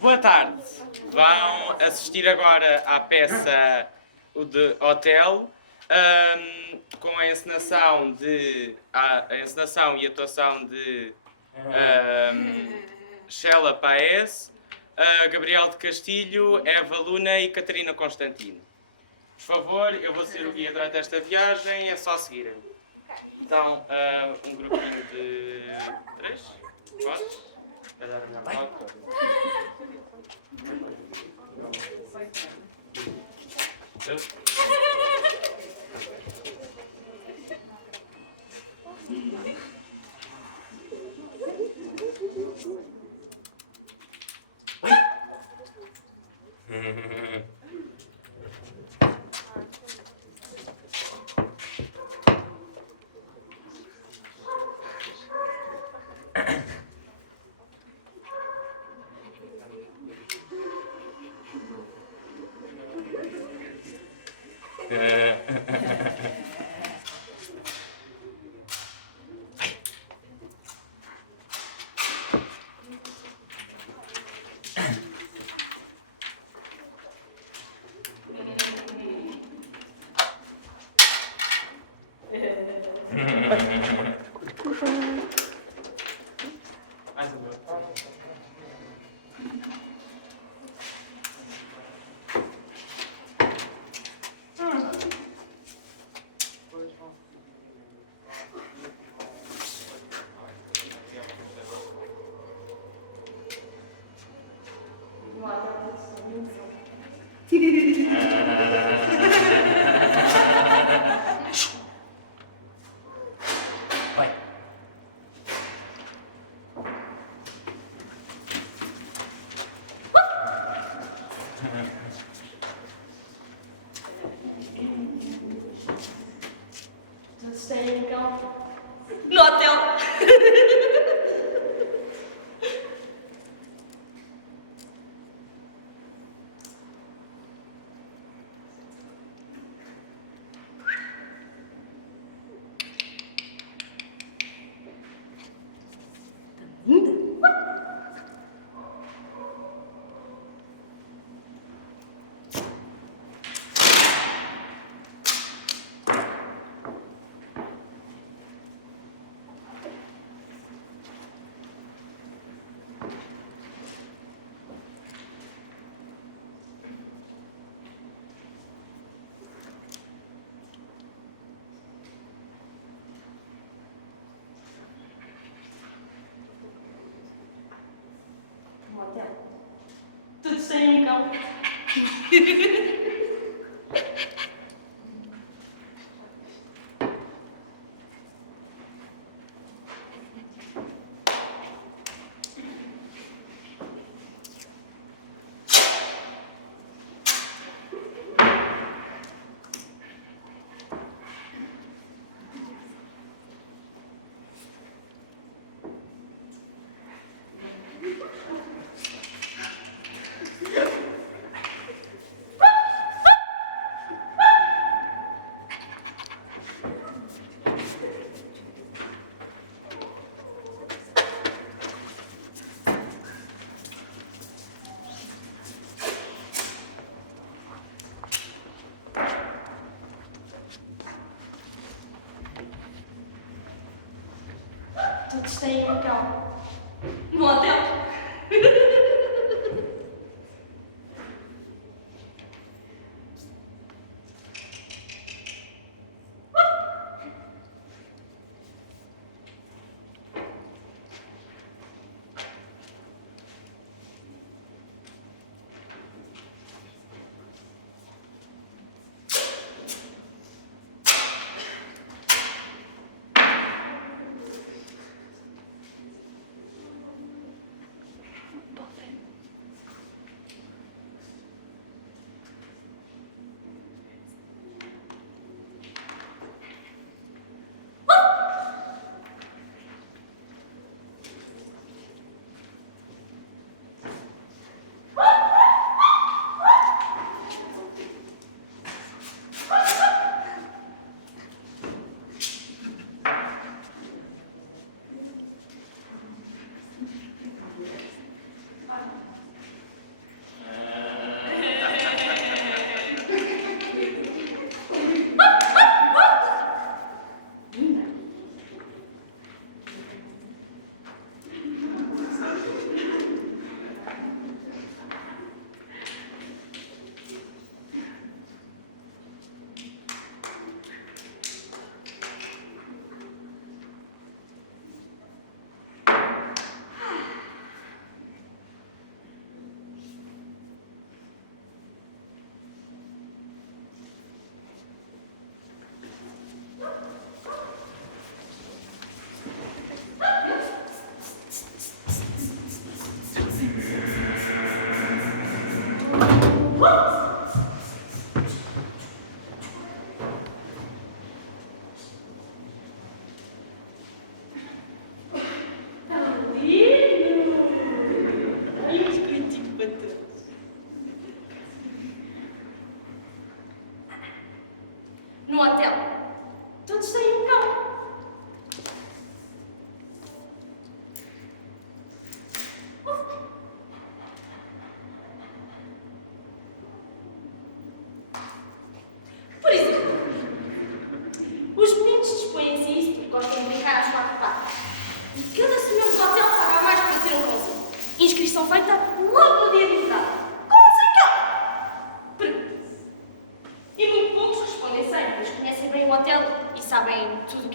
Boa tarde. Vão assistir agora à peça o de Hotel, com a encenação e atuação de Sheila Paes, Gabriel de Castilho, Eva Luna e Catarina Constantino. Por favor, eu vou ser o guia durante esta viagem, é só seguirem. Então, um grupinho de 3, 4. No hotel. Tudo sem um cão. Todos têm um cão. No hotel.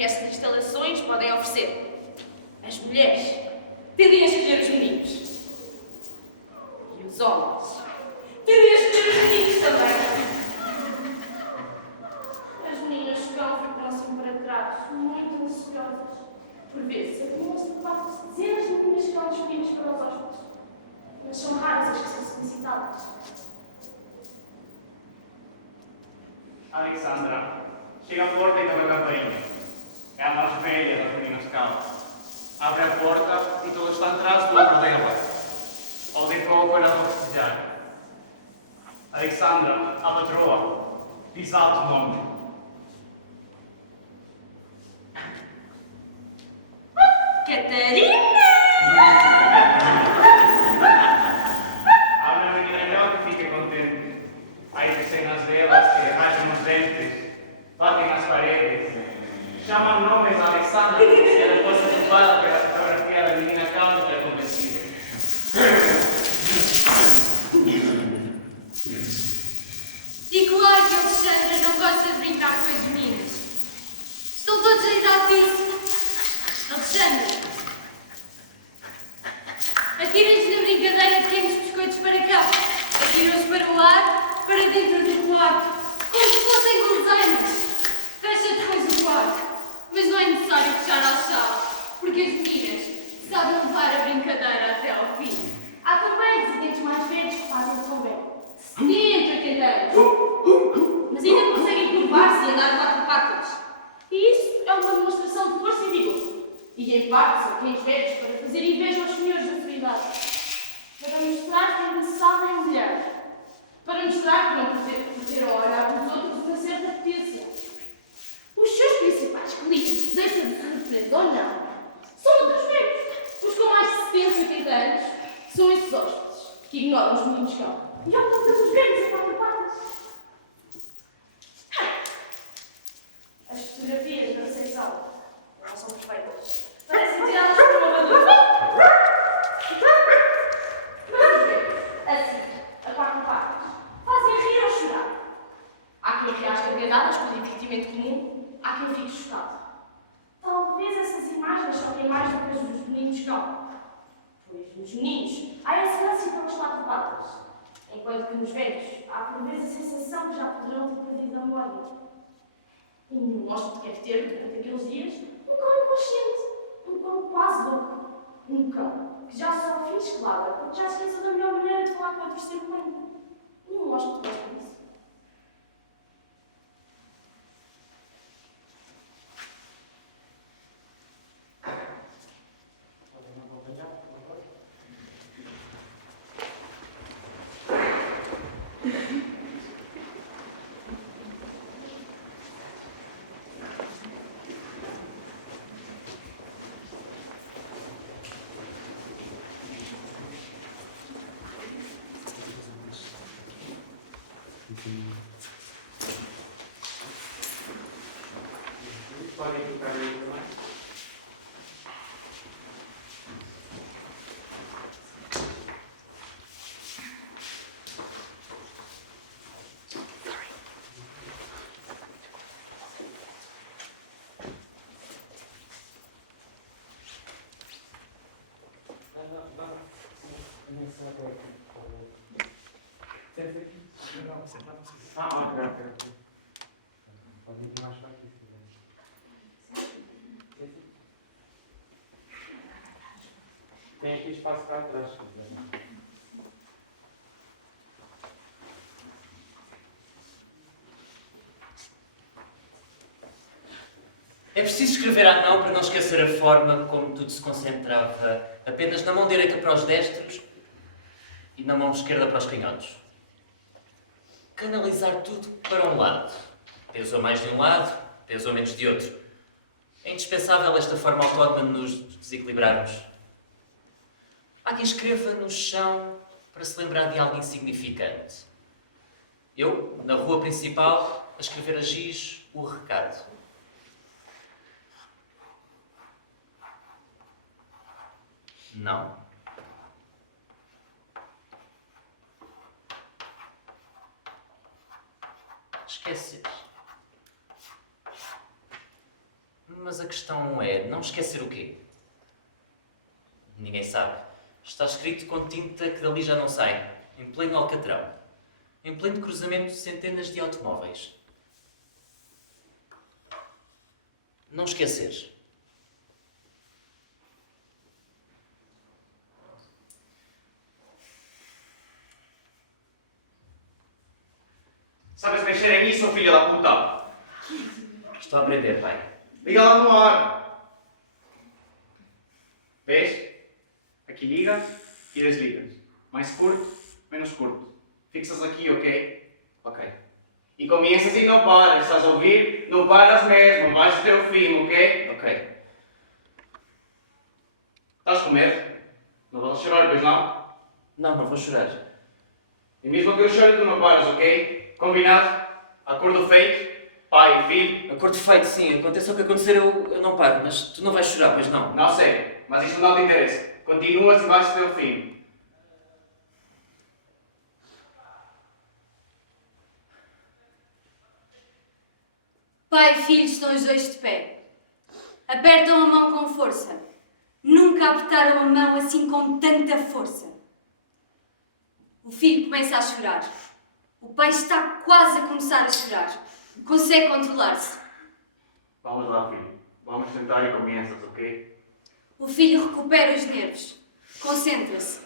estas instalações podem oferecer. As mulheres tendem a escolher os meninos. E os homens tendem a escolher os meninos também. As meninas ficam ficam-se para trás, muito ansiosas. Por vezes, acumulam-se no quarto dezenas de meninas que estão disponíveis para os hóspedes. Mas são raras as que são solicitadas. Alexandra, chega forte e toca a campainha. É a mais velha das meninas calmas. Abre a porta e todos estão atrás do ombro dela. Ouvem pouco ela festejar. Alexandra, a patroa, diz alto o nome. Catarina! Há uma menina melhor que fica contente. Aí descem as velas, que arrastam os dentes, batem nas paredes. Chamam nomes a Alexandra como se ela fosse levada pela fotografia da menina calma que é convencida. E claro que a Alexandra não gosta de brincar com as meninas. Estão todos a idade disso. Alexandra, atiram-se na brincadeira de pequenos biscoitos para cá. Atiram-se para o ar, para dentro do quarto, como se fossem guloseimas. Fecha depois o quarto, mas não é necessário fechar a chave, porque as meninas sabem levar a brincadeira até ao fim. Há também residentes mais velhos que fazem de convênio. 70, 80 anos. Mas ainda conseguem curvar-se e andar quatro patas. E isso é uma demonstração de força e vigor. E em parte são cães velhos para fazer inveja aos senhores da sua idade. Para mostrar que ainda se sabem mulher. Para mostrar que não puderam olhar para os outros com certa potência. Os seus principais clientes, seja de surpresa ou não, são outros velhos. Os com mais de 70, 80 anos são esses hóspedes que ignoram os meninos cá. E optam pelos velhos a quatro patas. As fotografias da recepção não são perfeitas. Parecem tiradas por uma madura. Mas os velhos, assim, a quatro patas, fazem rir ou chorar. Há quem reaja agradadas pelo divertimento comum, há quem fique chocado. Talvez essas imagens choquem mais do que as dos meninos cão. Pois nos meninos há essa ânsia pelas quatro patas, enquanto que nos velhos há por vezes a sensação que já poderão ter perdido a memória. E nenhum hóspede quer ter, durante aqueles dias, um cão inconsciente, um cão quase louco, um cão que já só fins que ladra porque já esqueceu da melhor maneira de falar com outro ser humano. Nenhum hóspede gosta disso. Podem ficar aí também. Ah, ok, ok. Podem ir mais aqui se quiserem. Tem aqui espaço para trás, se quiserem. É preciso escrever à mão para não esquecer a forma como tudo se concentrava apenas na mão direita para os destros e na mão esquerda para os canhotos. Canalizar tudo para um lado. Peso a mais de um lado, peso a menos de outro. É indispensável esta forma autónoma de nos desequilibrarmos. Há quem escreva no chão para se lembrar de algo insignificante. Eu, na rua principal, a escrever a giz o recado. Não. Esqueces. Mas a questão é, não esquecer o quê? Ninguém sabe. Está escrito com tinta que dali já não sai, em pleno Alcatrão, em pleno cruzamento de centenas de automóveis. Não esquecer. Sabes mexer em isso, filho da puta? Estou a aprender, pai. Liga lá no ar. Vês? Aqui liga e desligas. Mais curto, menos curto. Fixas aqui, ok? Ok. E começas e não paras, estás a ouvir? Não paras mesmo, vais até o fim, ok? Ok. Estás com medo? Não vais chorar, pois não? Não, não vou chorar. E mesmo que eu chore, tu não paras, ok? Combinado? Acordo feito? Pai e filho? Acordo feito, sim. Aconteça o que acontecer, eu não paro. Mas tu não vais chorar, pois não? Não sei, mas isso não te interessa. Continuas e vais até o fim. Pai e filho estão os dois de pé. Apertam a mão com força. Nunca apertaram a mão assim com tanta força. O filho começa a chorar. O pai está quase a começar a chorar. Consegue controlar-se. Vamos lá, filho. Vamos sentar e começas, ok? O filho recupera os nervos. Concentra-se.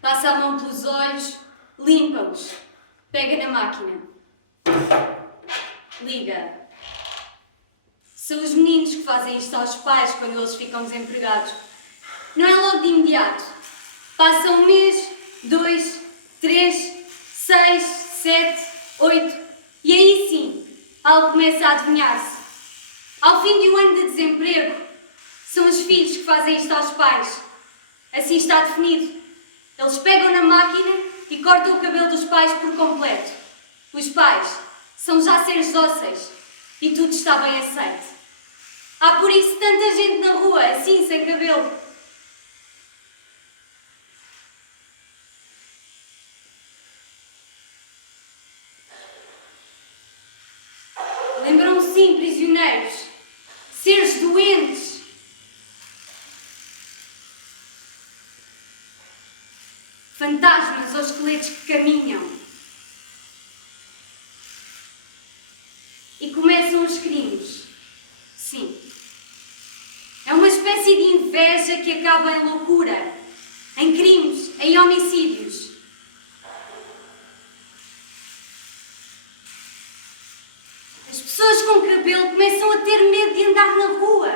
Passa a mão pelos olhos. Limpa-os. Pega na máquina. Liga. São os meninos que fazem isto aos pais quando eles ficam desempregados. Não é logo de imediato. Passa um mês, 2, 3, 6, 7, 8 e aí sim, algo começa a adivinhar-se. Ao fim de um ano de desemprego, são os filhos que fazem isto aos pais. Assim está definido. Eles pegam na máquina e cortam o cabelo dos pais por completo. Os pais são já seres dóceis e tudo está bem aceito. Há por isso tanta gente na rua, assim, sem cabelo. Lembram-se, sim, prisioneiros, seres doentes. Fantasmas ou esqueletos que caminham. E começam os crimes. Sim. É uma espécie de inveja que acaba em loucura, em crimes, em homicídios. As pessoas com cabelo começam a ter medo de andar na rua.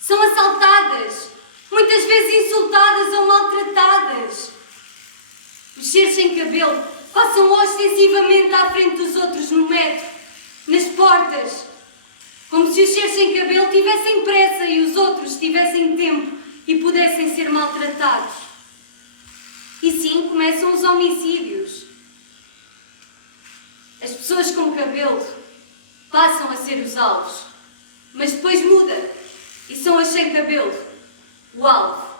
São assaltadas, muitas vezes insultadas ou maltratadas. Os seres sem cabelo passam ostensivamente à frente dos outros no metro, nas portas, como se os seres sem cabelo tivessem pressa e os outros tivessem tempo e pudessem ser maltratados. E sim, começam os homicídios. As pessoas com cabelo passam a ser os alvos, mas depois muda e são as sem cabelo o alvo.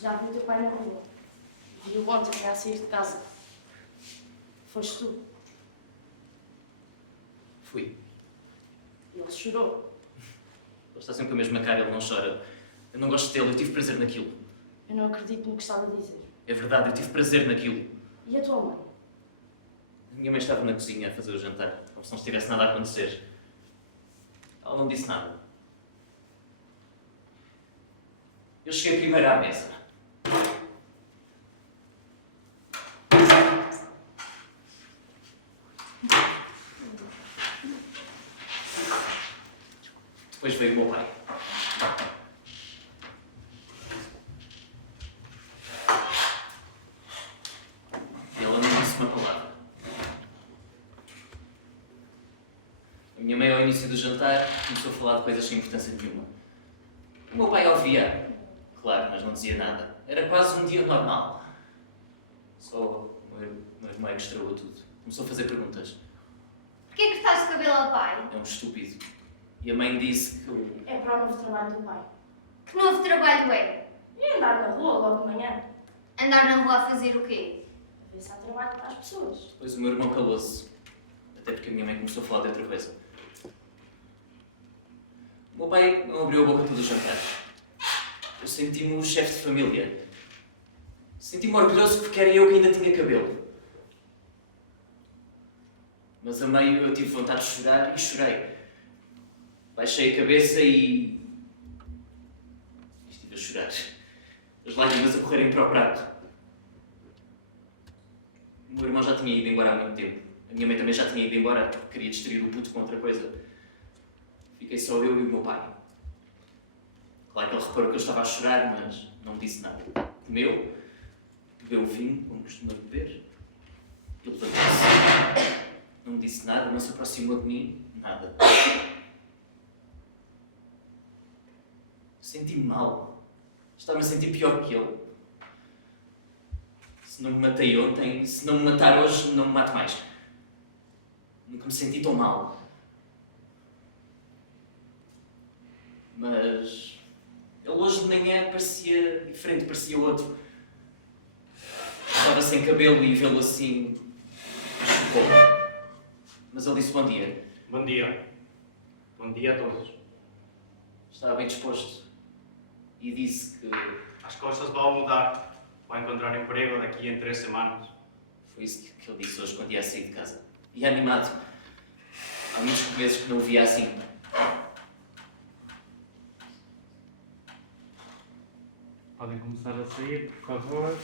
Já vi o teu pai na rua. Vi-o ontem a sair de casa. Foste tu. Fui. Ele chorou. Ele está sempre com a mesma cara, ele não chora. Eu não gosto dele, eu tive prazer naquilo. Eu não acredito no que estava a dizer. É verdade, eu tive prazer naquilo. E a tua mãe? A minha mãe estava na cozinha a fazer o jantar, como se não estivesse nada a acontecer. Ela não disse nada. Eu cheguei primeiro à mesa. depois veio o meu pai. Ele não disse uma palavra. A minha mãe, ao início do jantar, começou a falar de coisas sem importância nenhuma. O meu pai ouvia, claro, mas não dizia nada. Era quase um dia normal. Só o meu irmão é que estragou tudo. Começou a fazer perguntas. Porquê que cortaste o cabelo ao pai? É um estúpido. E a mãe disse que eu... É para o novo trabalho do pai. Que novo trabalho é? E andar na rua logo de manhã. Andar na rua a fazer o quê? A ver se há trabalho para as pessoas. Depois o meu irmão calou-se. Até porque a minha mãe começou a falar de outra coisa. O meu pai não abriu a boca todo o jantar. Eu senti-me o chefe de família. Senti-me orgulhoso porque era eu que ainda tinha cabelo. Mas a meio eu tive vontade de chorar e chorei. Baixei a cabeça e estive a chorar. As lágrimas a correrem para o prato. O meu irmão já tinha ido embora há muito tempo. A minha mãe também já tinha ido embora porque queria distrair o puto com outra coisa. Fiquei só eu e o meu pai. Claro que ele reparou que eu estava a chorar, mas não me disse nada. Comeu, bebeu o vinho, como costuma beber. Ele levantou-se. Não me disse nada, não se aproximou de mim, nada. Senti-me mal. Estava-me a sentir pior que ele. Se não me matei ontem, se não me matar hoje, não me mato mais. Nunca me senti tão mal. Mas ele hoje de manhã parecia diferente, parecia outro. Estava sem cabelo e vê-lo assim chocou-me. Mas ele disse bom dia. Bom dia. Bom dia a todos. Estava bem disposto. E disse que As coisas vão mudar. Vai encontrar emprego daqui em 3 semanas. foi isso que ele disse hoje quando ia sair de casa. E animado. Há muitos meses que não o via assim. Podem começar a sair, por favor.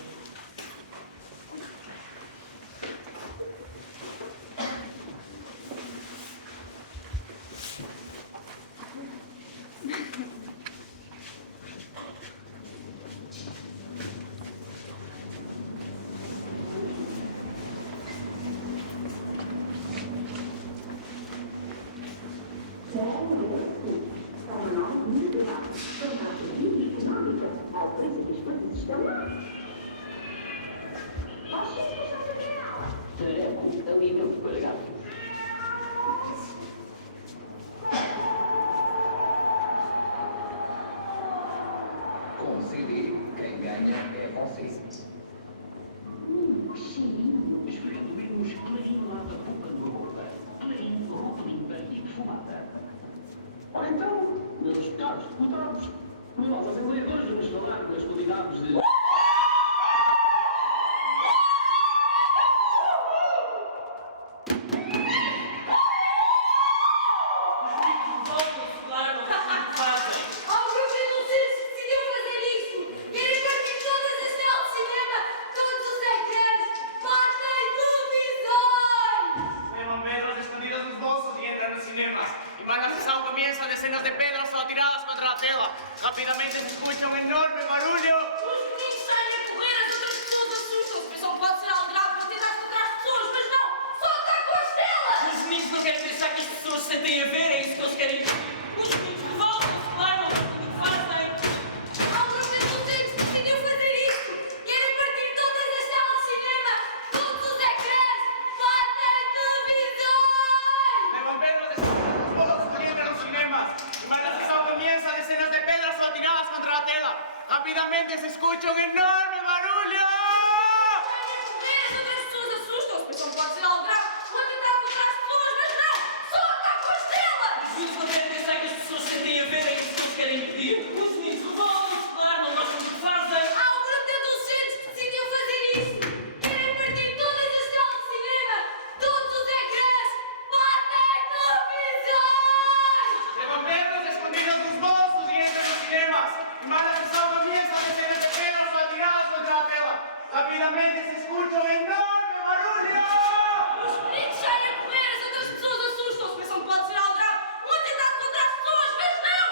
Considere quem ganha é você. Cheirinho, mas pelo menos clarinho lá da roupa de roupa. Clarinho, roupa limpa e perfumada. Ora então, meus caros deputados, nós assembleadores vamos falar das qualidades de... Oh, grupo de inocentes decidiu fazer isto! Querem partir todas as telas de cinema, todos os ecrãs, portas e televisões! Levan pedras escondidas nos bolsos y entran en cinemas. Imagen comienza, decenas de pedras son tiradas contra la tela. Rápidamente se escucha un enorme barullo. Os meninos saem a correr, as outras pessoas assustam-se. Pensam que pode ser algo grave, vão tentar encontrar as pessoas, mas não! Só atacam as telas! Os meninos não querem pensar que as pessoas se sentem a ver, é isso que eles querem. Os meninos revoltam-se, claro, não sabem o que fazem. Oh, grupo de inocentes decidiu fazer isto! Querem partir todas as telas de cinema, todos os ecrãs, portas e televisões! Levan pedras escondidas nos bolsos y entran en los cinemas. Imagen comienza, decenas de pedras son tiradas contra la tela. Rápidamente se escucha un enorme barullo. Saem a correr, as outras pessoas assustam-se. Pensam que pode ser algo grave, vão tentar encontrar as pessoas, mas não! Só atacam as telas! Os meninos não querem pensar que as pessoas se sentem a ver, é isso que eles querem impedir. Os meninos revoltam-se, claro, não gostam do que fazem. Há um grupo de adolescentes que decidiu fazer isto! Querem partir todas as telas de cinema, todos os ecrãs, portas e televisões! Levan pedras escondidas nos bolsos y entran en los cinemas. Imagen comienza, decenas de pedras son tiradas contra la tela. Rápidamente se escucha un enorme barullo. Os meninos saem a correr, as outras pessoas assustam-se. Pensam que pode ser algo grave, vão tentar encontrar as pessoas, mas não!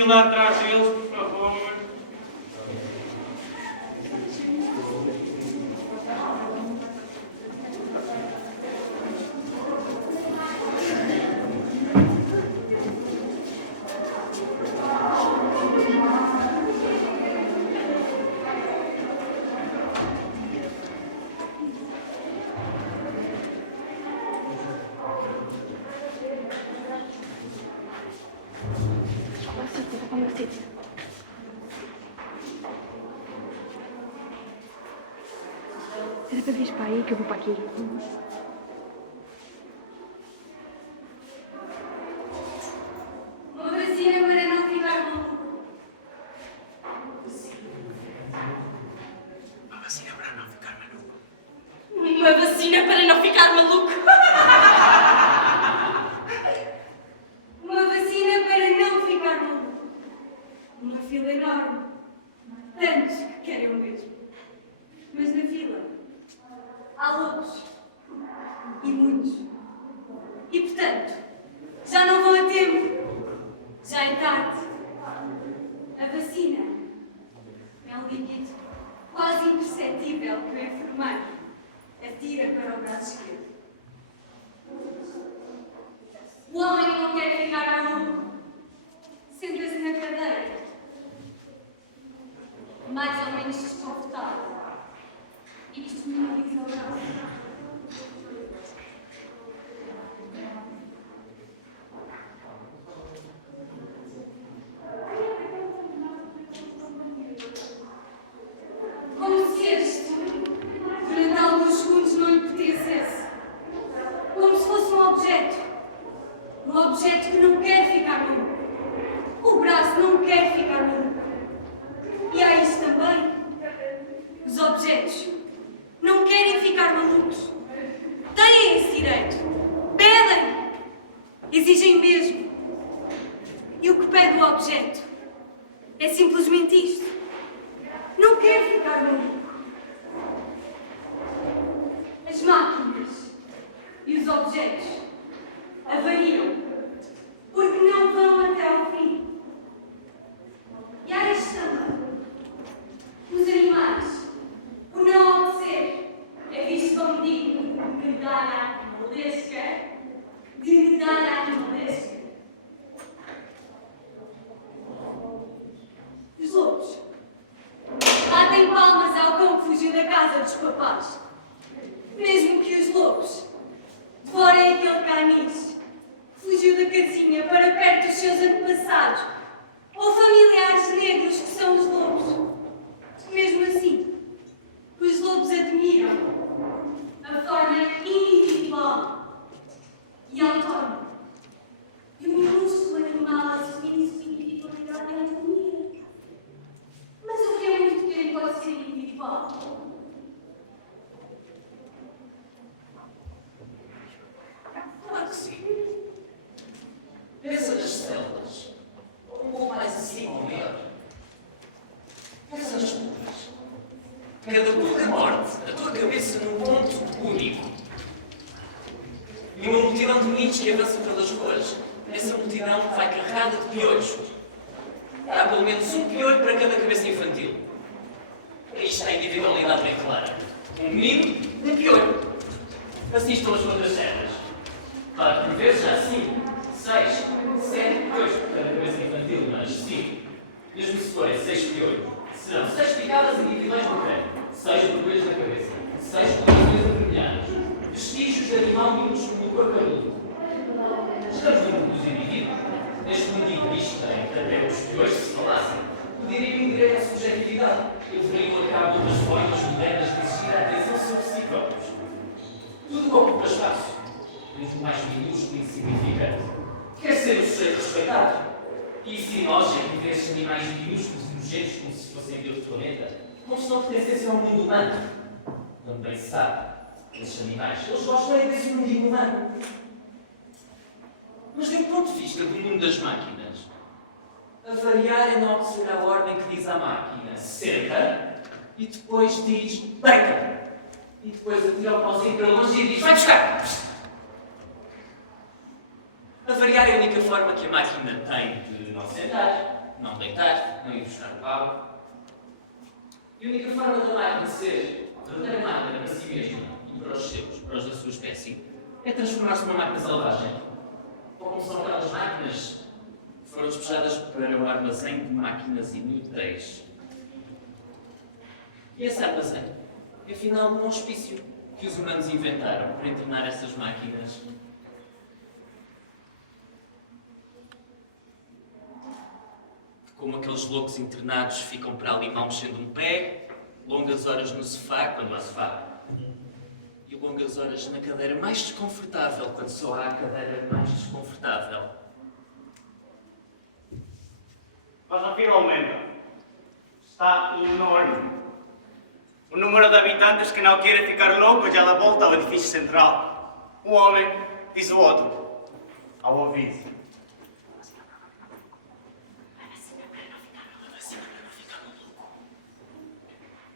bocadinho lá atrás deles, por favor. Era para vir para aí que eu vou para aqui. Uma vacina para não ficar maluco. Uma vacina para não ficar maluco. Uma vacina para não ficar maluco. Uma vacina para não ficar maluco. Uma fila enorme. Tantos que querem o mesmo. Mas na fila há lobos. E muitos. E portanto, já não vão a tempo. Já é tarde. A vacina é um líquido quase imperceptível que o enfermeiro atira para o braço esquerdo. O homem que não quer ficar maluco senta-se na cadeira, mais ou menos desconfortável, e disponibiliza o braço. Como se este, durante alguns segundos, não lhe pertencesse. Como se fosse um objeto. Um objeto que não quer ficar maluco. O braço não quer ficar maluco. E há isso também. Os objetos não querem ficar malucos. Têm esse direito. Pedem. Exigem mesmo. E o que pede o objeto é simplesmente isto. Não quer ficar maluco. As máquinas e os objetos avariam porque não vão até ao fim. E há este também. Os animais, o não obedecer é visto como digno de medalha animalesca. De medalha animalesca. Os lobos batem palmas ao cão que fugiu da casa dos papás. Mesmo que os lobos devorem aquele caniche que fugiu da casinha para perto dos seus antepassados ou familiares negros que são os lobos. Mesmo assim, os lobos admiram a forma individual e autónoma e o minúsculo animal assumindo sua individualidade e autonomia. Mas o que é muito pequeno pode ser individual. Claro que sim. Pensa nas células. Um pouco mais assim ou melhor. Pensa nas curvas. Cada curva morte a tua cabeça num ponto único. E uma multidão de meninos que avançam pelas ruas. Essa multidão vai carregada de piolhos. Há pelo menos um piolho para cada cabeça infantil. Aí está a individualidade bem clara. Um menino, um piolho. Assim estão as outras certas. Claro que por vezes há 5, 6, 7 piolhos por cada cabeça infantil, mas 5. Mesmo se forem 6 piolhos, serão 6 picadas individuais no crânio, 6 borbulhas na cabeça, 6 colorações avermelhadas, vestígios de animal minúsculo no corpo carudo. Estamos no mundo dos indivíduos. Neste mundinho misto em que até os piolhos se falassem, poderiam direito à subjetividade e deveriam acabar outras formas modernas de exigir a atenção sobre si próprios. Tudo ocupa espaço, mesmo o mais minúsculo e insignificante. Quer ser o sujeito respeitado. E se nós, em esses animais minúsculos e nojentos como se fossem de outro planeta, como se não pertencessem ao mundo humano? Não bem se sabe, esses animais, eles gostam é desse mundinho humano. Mas do ponto de vista do mundo das máquinas, a variar não será a ordem que diz à máquina cerca e depois diz breca. E depois atira o pauzinho para longe e diz vai buscar. A variar é a única forma que a máquina tem de não sentar, não deitar, não ir buscar o pau. E a única forma da máquina ser verdadeira máquina para si mesma e para os seus, para os da sua espécie, é transformar-se numa máquina selvagem. Ou como são aquelas máquinas que foram despejadas para o armazém de máquinas inúteis. E esse armazém é afinal um hospício que os humanos inventaram para internar essas máquinas. Como aqueles loucos internados ficam para ali mal mexendo um pé, longas horas no sofá, quando há sofá, e longas horas na cadeira mais desconfortável, quando só há a cadeira mais desconfortável. Mas a fila aumenta. Está enorme. O número de habitantes que não querem ficar loucos já dá volta ao edifício central. Um homem diz o outro, ao ouvido.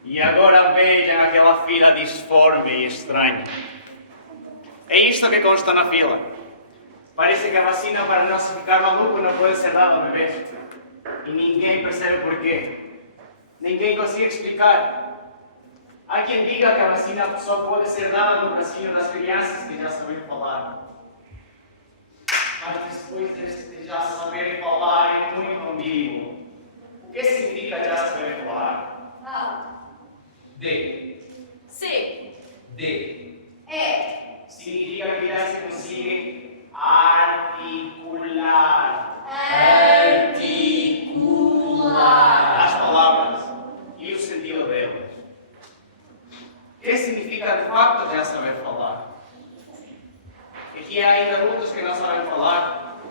E agora vejam aquela fila disforme e estranha. É isto que consta na fila. Parece que a vacina para não se ficar maluco não pode ser dada a bebês. E ninguém percebe porquê. Ninguém consegue explicar. Há quem diga que a vacina só pode ser dada no bracinho das crianças que já sabem falar. Mas depois de já saberem falar é muito ambíguo. O que significa já saber falar? A. D. C. D. E. Significa que já se consegue articular as palavras e o sentido delas. O que significa de facto já saber falar? É que há ainda adultos que não sabem falar.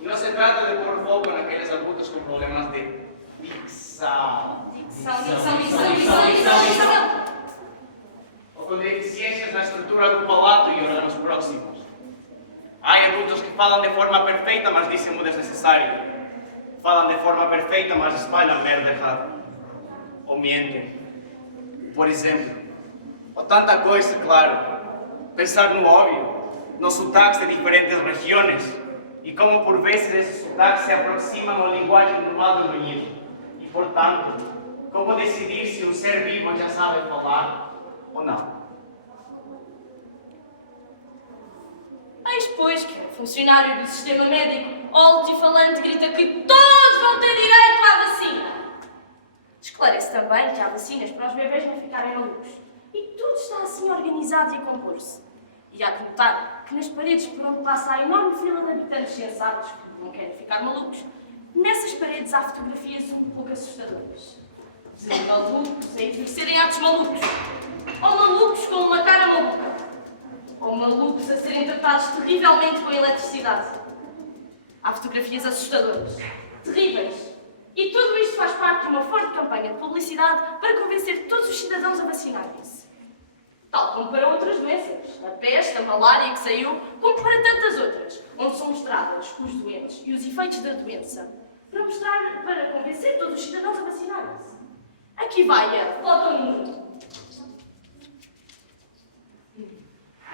E não se trata de pôr foco naqueles adultos com problemas de dicção. Dicção. Ou com deficiências na estrutura do palato e órgãos próximos. Há adultos que falam de forma perfeita, mas dizem o desnecessário. Falam de forma perfeita, mas espalham merda errada. Ou mentem. Por exemplo, ou tanta coisa, claro. Pensar no óbvio, nos sotaques de diferentes regiões e como por vezes esses sotaques se aproximam à linguagem normal do menino. E, portanto, como decidir se um ser vivo já sabe falar ou não. Eis, pois, que um funcionário do sistema médico altifalante grita que todos vão ter direito à vacina. Esclarece também que há vacinas para os bebês não ficarem malucos. E tudo está assim organizado e a compor-se. E há que notar que nas paredes por onde passa a enorme fila de habitantes sensatos que não querem ficar malucos, nessas paredes há fotografias um pouco assustadoras. De malucos a exercerem atos malucos. Ou malucos com uma cara maluca. Ou malucos a serem tratados terrivelmente com eletricidade. Há fotografias assustadoras, terríveis. E tudo isto faz parte de uma forte campanha de publicidade para convencer todos os cidadãos a vacinarem-se. Tal como para outras doenças, a peste, a malária que saiu, como para tantas outras, onde são mostradas os doentes e os efeitos da doença, para convencer todos os cidadãos a vacinarem-se. Aqui vai a foto número 1.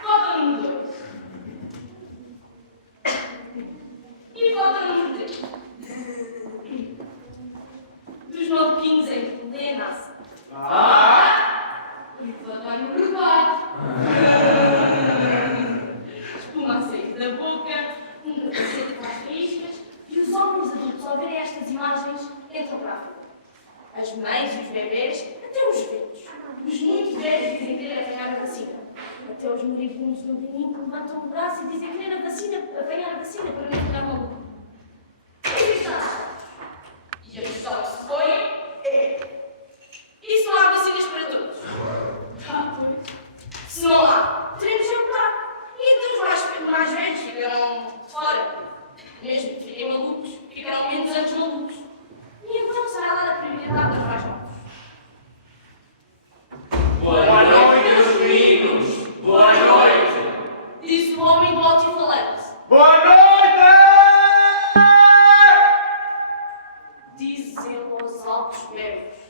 Foto número 2. E foto número 3. Dos maluquinhos em plena ação. E foto número 4. Espuma a sair da boca, um capacete com as riscas, e os homens adultos, ao verem estas imagens, entram para a rua. As mães e os bebês, até os velhos. Os muito velhos dizem querer apanhar a vacina. Até os moribundos do domingo levantam o braço e dizem querer apanhar a vacina para não ficar maluco. E a questão que se põe é: e se não há vacinas para todos? Pois. Se não há, teremos de optar. E então os mais velhos ficarão fora. Mesmo que fiquem malucos, ficarão menos anos malucos. E então será lá da prioridade dos mais novos. Boa noite, meus meninos! Boa noite! Disse o homem do altifalante. Boa noite! Diz ele aos altos berros.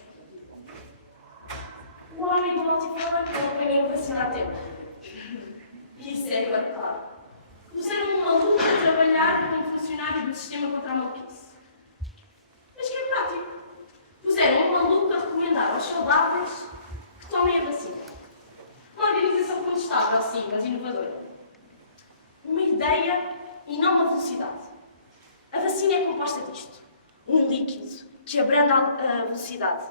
O homem do altifalante não apanhou a vacina a tempo. Isso é claro. Puseram um maluco a trabalhar como funcionário do sistema contra a maluquice. Mas que é prático. Puseram um maluco a recomendar aos saudáveis que tomem a vacina. Uma organização contestável, sim, mas inovadora. Uma ideia e não uma velocidade. A vacina é composta disto. Um líquido que abranda a velocidade.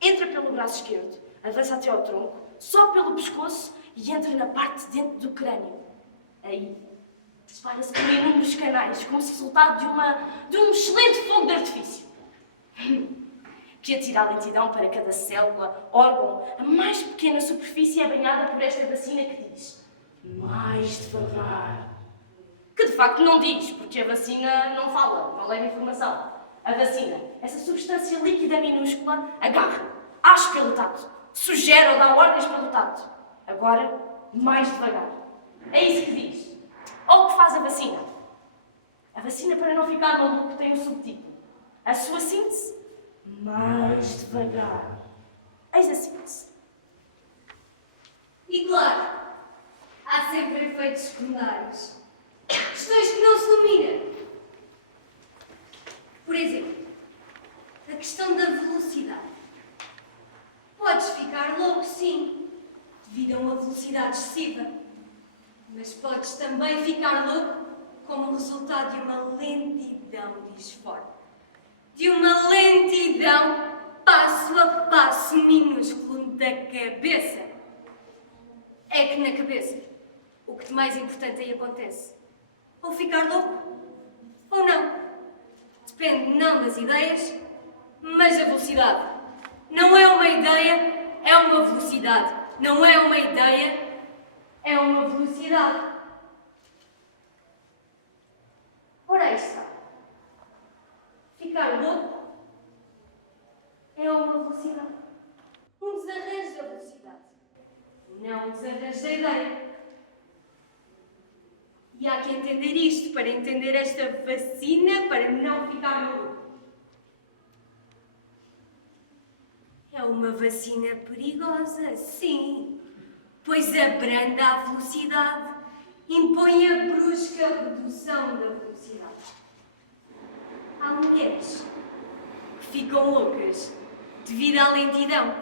Entra pelo braço esquerdo, avança até ao tronco, sobe pelo pescoço e entra na parte de dentro do crânio. Aí, dispara-se por inúmeros canais, como se resultado de um excelente fogo de artifício. Que atira a lentidão para cada célula, órgão. A mais pequena superfície é banhada por esta vacina que diz mais devagar. Que de facto não diz, porque a vacina não fala, não leva informação. A vacina, essa substância líquida minúscula, agarra, age pelo tato, sugere ou dá ordens pelo tato. Agora, mais devagar. É isso que diz. Ou o que faz a vacina? A vacina, para não ficar maluco, tem um subtítulo. A sua síntese, mais devagar. Eis a síntese. E claro, há sempre efeitos secundários. Questões que não se dominam. Por exemplo, a questão da velocidade. Podes ficar louco, sim, devido a uma velocidade excessiva. Mas podes também ficar louco como resultado de uma lentidão disforme. De uma lentidão passo a passo minúsculo da cabeça. É que na cabeça, o que de mais importante aí acontece. Ou ficar louco, ou não. Depende não das ideias, mas da velocidade. Não é uma ideia, é uma velocidade. Não é uma ideia, é uma velocidade. Ora aí está. Ficar louco é uma velocidade. Um desarranjo da velocidade. Não um desarranjo da ideia. E há que entender isto para entender esta vacina para não ficar maluco. É uma vacina perigosa, sim, pois abranda a velocidade, impõe a brusca redução da velocidade. Há mulheres que ficam loucas devido à lentidão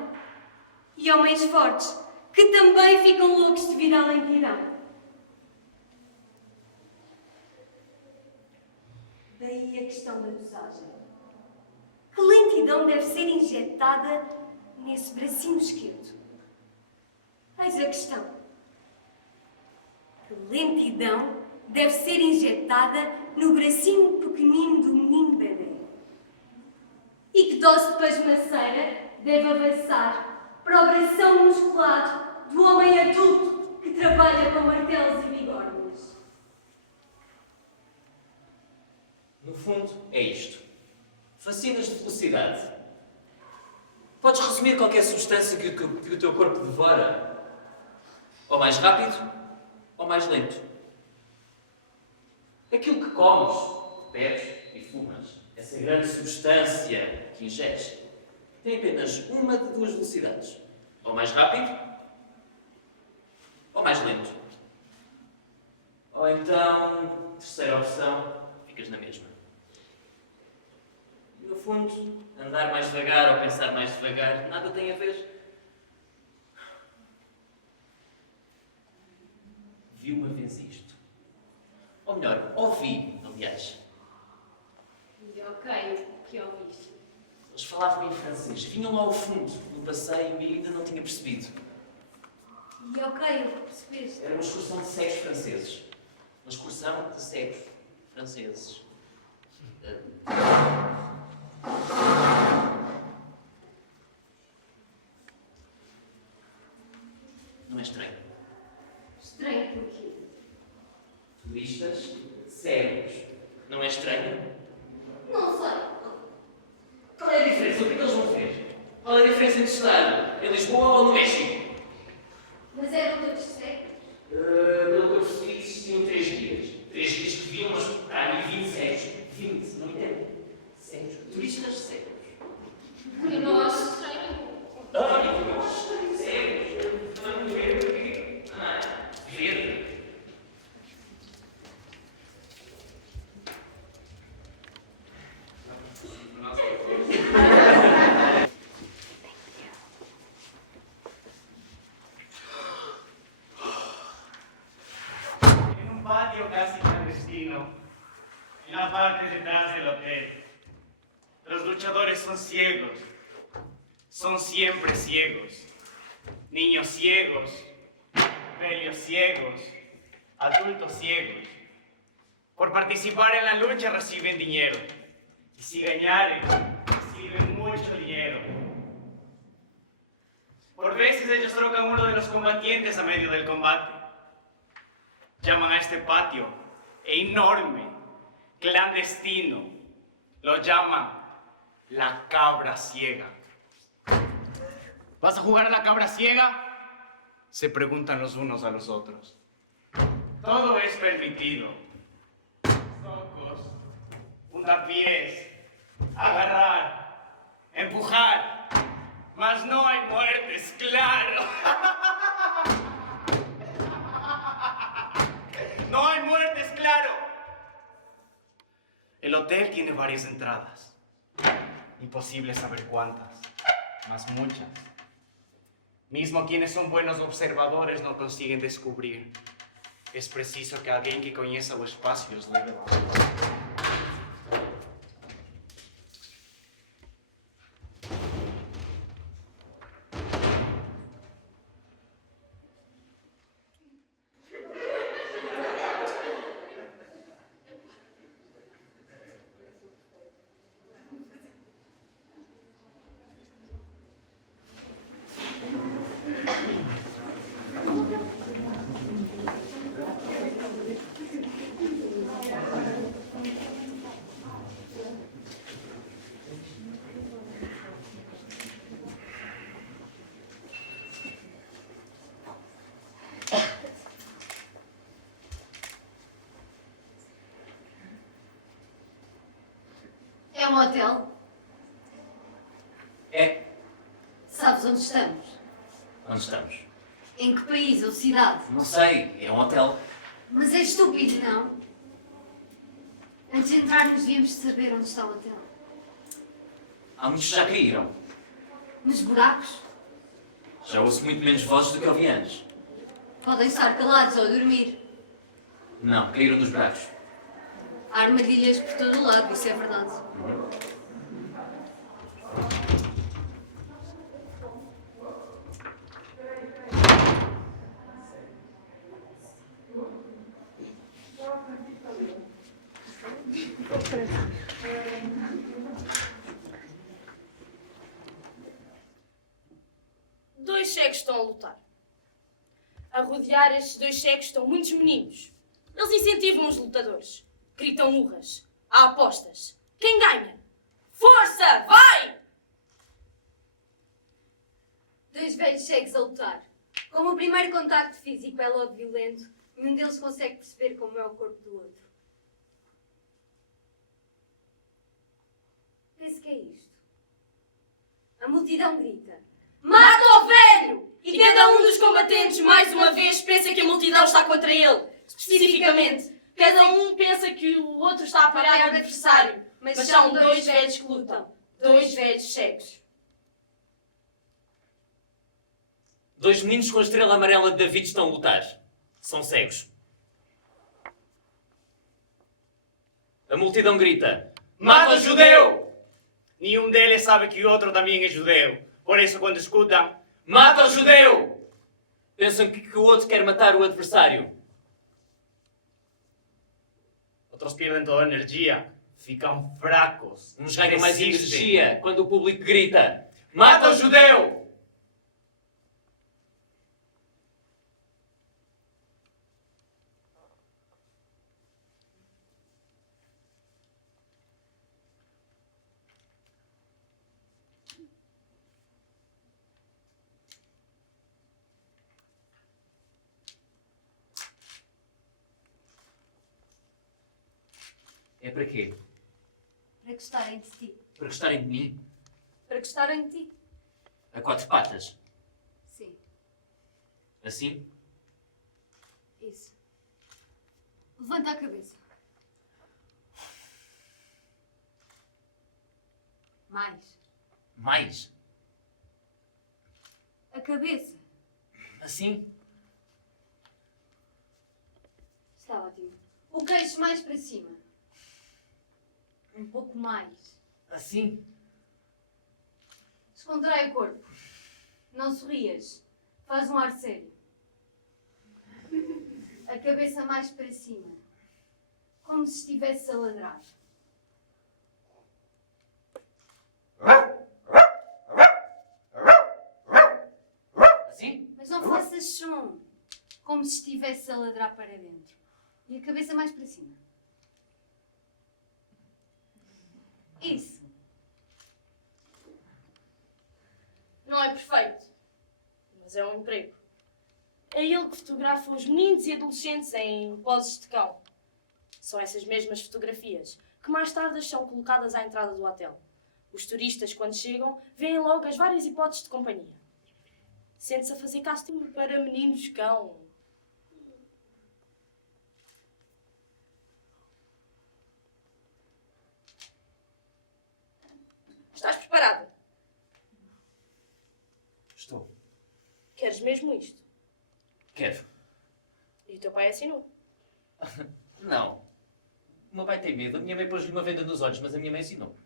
e homens fortes que também ficam loucos devido à lentidão. Daí a questão da dosagem. Que lentidão deve ser injetada nesse bracinho esquerdo? Eis a questão. Que lentidão deve ser injetada no bracinho pequenino do menino bebê? E que dose de pasmaceira deve avançar para o bração musculado do homem adulto que trabalha com martelos e bigornas? No fundo, é isto. Vacinas de velocidade. Podes resumir qualquer substância que o teu corpo devora. Ou mais rápido, ou mais lento. Aquilo que comes, bebes e fumas, essa grande substância que ingeres, tem apenas uma de duas velocidades. Ou mais rápido, ou mais lento. Ou então, terceira opção, ficas na mesma. No fundo, andar mais devagar ou pensar mais devagar, nada tem a ver. Vi uma vez isto. Ou melhor, ouvi, aliás. E ok, o que ouviste? Eles falavam em francês. Vinham lá ao fundo, no passeio, e ainda não tinha percebido. E ok, percebeste? Era uma excursão de cegos franceses. Uma excursão de cegos franceses. Não é estranho? Estranho porquê? Turistas cegos. Não é estranho? Não sei. Qual é a diferença? O que é que eles vão ver? Qual é a diferença entre estar em Lisboa ou no México? Mas eram todos cegos? Pelo que eu percebi, existiam 3 guias. 3 guias que viam, mas há 20 cegos. 20, não entendo? Cegos. Turistas cegos. Eu não acho estranho. Eu não acho estranho. Cegos. Não ver porquê. Ver. parte detrás del hotel. Los luchadores son ciegos. Son siempre ciegos. Niños ciegos, velios ciegos, adultos ciegos. Por participar en la lucha reciben dinero. Y si ganaren, reciben mucho dinero. Por veces ellos trocan uno de los combatientes a medio del combate. Llaman a este patio enorme, clandestino. Lo llaman la cabra ciega. ¿Vas a jugar a la cabra ciega? Se preguntan los unos a los otros. Todo es permitido. Tocos, puntapiés, agarrar, empujar. Mas no hay muertes, claro. No hay muertes, claro. El hotel tiene varias entradas. Imposible saber cuántas, mas muchas. Mismo quienes son buenos observadores no consiguen descubrir. Es preciso que alguien que conozca los espacios lo vea. É um hotel? É. Sabes onde estamos? Onde estamos? Em que país ou cidade? Não sei, é um hotel. Mas é estúpido, não? Antes de entrarmos devíamos saber onde está o hotel. Há muitos que já caíram. Nos buracos? Já ouço muito menos vozes do que ouvi antes. Podem estar calados ou a dormir. Não, caíram dos buracos. Há armadilhas por todo o lado, isso é verdade. Dois cegos estão a lutar. A rodear estes dois cegos estão muitos meninos. Eles incentivam os lutadores. Gritam urras. Há apostas. Quem ganha? Força! Vai! Dois velhos cegos a lutar. Como o primeiro contacto físico é logo violento, nenhum deles consegue perceber como é o corpo do outro. Penso que é isto. A multidão grita. Mata o velho! E cada um dos combatentes, mais uma vez, pensa que a multidão está contra ele. Especificamente, cada um pensa que o outro está a apoiar o adversário. Mas são dois velhos que lutam. Dois velhos cegos. Dois meninos com a estrela amarela de David estão a lutar. São cegos. A multidão grita. ¡Mata o judeu! Nenhum deles sabe que o outro também é judeu. Por isso, quando escutam, Mata o judeu! Pensam que o outro quer matar o adversário. outros perdem toda a energia, ficam fracos. Uns ganham mais desistem. energia quando o público grita. Mata o judeu! É para quê? Para gostarem de ti. Para gostarem de mim? Para gostarem de ti. A quatro patas? Sim, Assim? isso. Levanta a cabeça. Mais. Mais? A cabeça. Assim? Está ótimo. O queixo mais para cima. Um pouco mais. Assim? Descontrai o corpo. Não sorrias. Faz um ar sério. A cabeça mais para cima. Como se estivesse a ladrar. Assim? Mas não faças som. Como se estivesse a ladrar para dentro. E a cabeça mais para cima. Isso. Não é perfeito, mas é um emprego. É ele que fotografa os meninos e adolescentes em poses de cão. São essas mesmas fotografias que mais tarde são colocadas à entrada do hotel. Os turistas, quando chegam, veem logo as várias hipóteses de companhia. Sente-se a fazer casting para meninos cão. Estás preparada? Estou. Queres mesmo isto? Quero. E o teu pai assinou. Não. O meu pai tem medo. A minha mãe pôs-lhe uma venda nos olhos, mas a minha mãe assinou.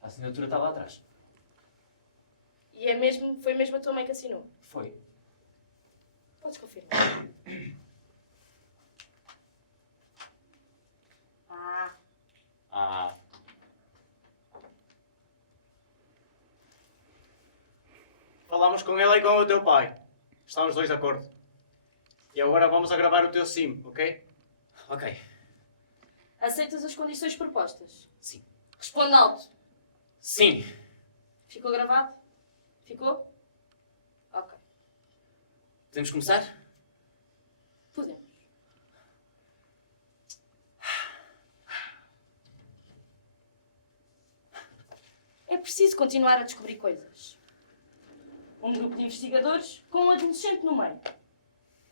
A assinatura está lá atrás. E foi mesmo a tua mãe que assinou? Foi. Podes confirmar. Ah. Falamos com ela e com o teu pai. Estão os dois de acordo. E agora vamos a gravar o teu sim, ok? Ok. Aceitas as condições propostas? Sim. Responde alto. Sim. Ficou gravado? Ficou? Ok. Podemos começar? Podemos. É preciso continuar a descobrir coisas. Um grupo de investigadores com um adolescente no meio.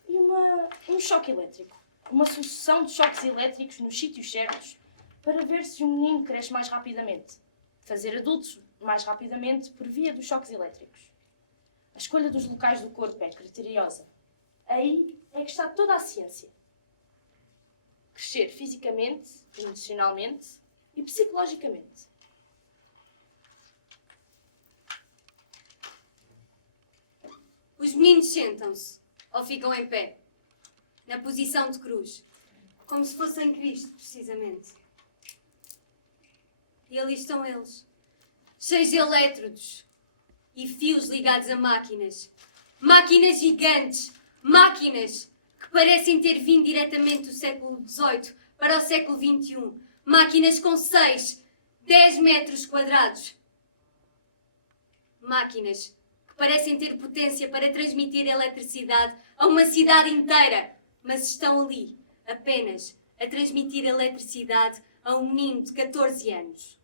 E um choque elétrico. Uma sucessão de choques elétricos nos sítios certos para ver se o menino cresce mais rapidamente. Fazer adultos mais rapidamente por via dos choques elétricos. A escolha dos locais do corpo é criteriosa. Aí é que está toda a ciência. Crescer fisicamente, emocionalmente e psicologicamente. Os meninos sentam-se, ou ficam em pé, na posição de cruz, como se fossem Cristo, precisamente. E ali estão eles, cheios de elétrodos e fios ligados a máquinas. Máquinas gigantes, máquinas que parecem ter vindo diretamente do século XVIII para o século XXI. Máquinas com 6, 10 metros quadrados. Máquinas que parecem ter potência para transmitir eletricidade a uma cidade inteira, mas estão ali, apenas, a transmitir eletricidade a um menino de 14 anos.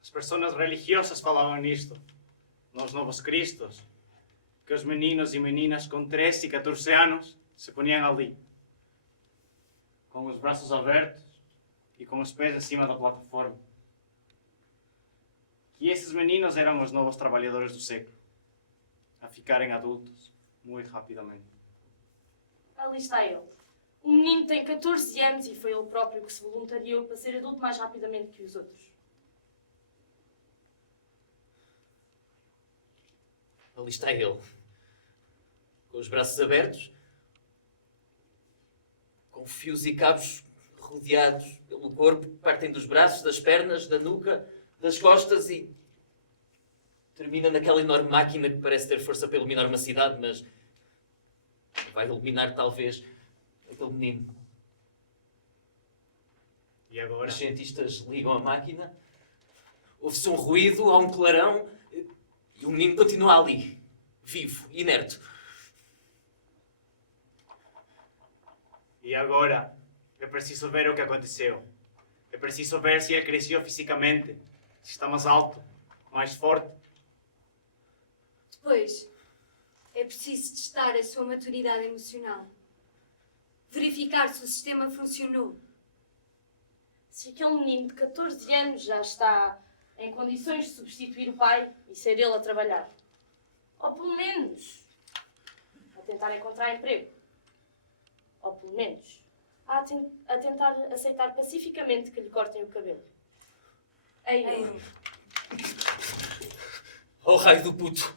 As pessoas religiosas falavam nisto, nos Novos Cristos, que os meninos e meninas com 13 e 14 anos se poniam ali, com os braços abertos e com os pés em cima da plataforma. Que esses meninos eram os novos trabalhadores do século, a ficarem adultos muito rapidamente. Ali está ele. O menino tem 14 anos e foi ele próprio que se voluntariou para ser adulto mais rapidamente que os outros. Ali está ele. Com os braços abertos, com fios e cabos rodeados pelo corpo, partem dos braços, das pernas, da nuca, das costas e termina naquela enorme máquina que parece ter força para iluminar uma cidade, mas vai iluminar talvez aquele menino. E agora? Os cientistas ligam a máquina, ouve-se um ruído, há um clarão e o menino continua ali, vivo, inerte. E agora? É preciso ver o que aconteceu. É preciso ver se ele cresceu fisicamente, se está mais alto, mais forte. Depois, é preciso testar a sua maturidade emocional. Verificar se o sistema funcionou. Se aquele menino de 14 anos já está em condições de substituir o pai e ser ele a trabalhar. Ou pelo menos a tentar encontrar emprego. Ou pelo menos, a tentar aceitar pacificamente que lhe cortem o cabelo. Oh, raio do puto!